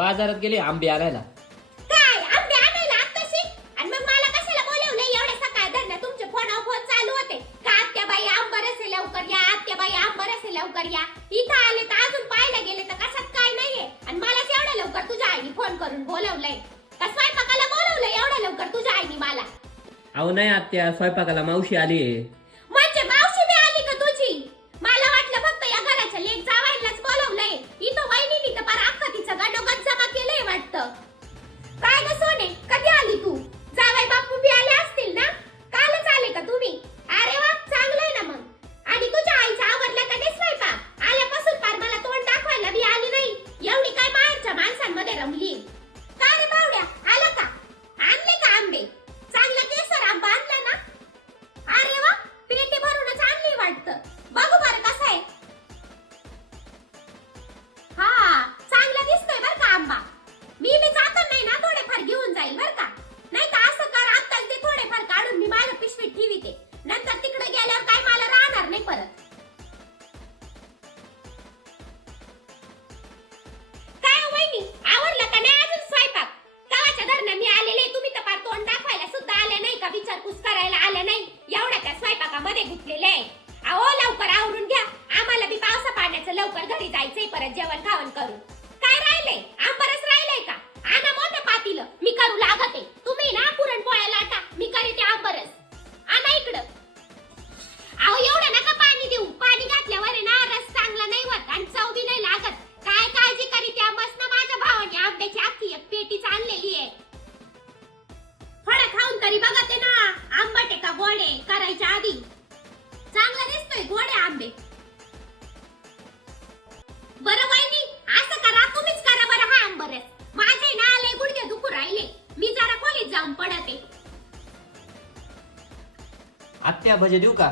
बाजारात गेले आंबे आणायला. काय? आंबे आणायला आत्ताशी आणि मग मला कशाला बोलवलं? एवढ्या सकाळ धरणं तुमचे फोन फोन चालू होते. का आत्याबाई आंबर असे लवकर या? आत्याबाई आंबर असे लवकर या? इथं आले तर अजून पाहायला गेले तर कशात काय नाहीये? आणि मला एवढ्या लवकर तुझ्या आईने फोन करून बोलवलंय. का स्वयंपाकाला एवढ्या लवकर तुझ्या आईने मला? अहो नाही आत्या स्वयंपाकाला मावशी आली म्हणजे family. विचारपूस करायला आले नाही. एवढ्या त्या स्वयंपाकामध्ये गुंतलेले आहे. अहो लवकर आवरून घ्या. आम्हाला बी पावसा पाण्याचं लवकर घरी जायचंय. परत जेवण खावण करून. फळं बघा ते ना आंबट आहे का गोड करायच्या आधी. चांगला दिसतोय गोडे आंबे. बरं वहिनी असं करा तुम्हीच करा बरं हा आंबरस माझे ना आले गुडघे दुखू राहिले. मी जरा खोलीत जाऊन पडते. आत्या भजे देऊ का?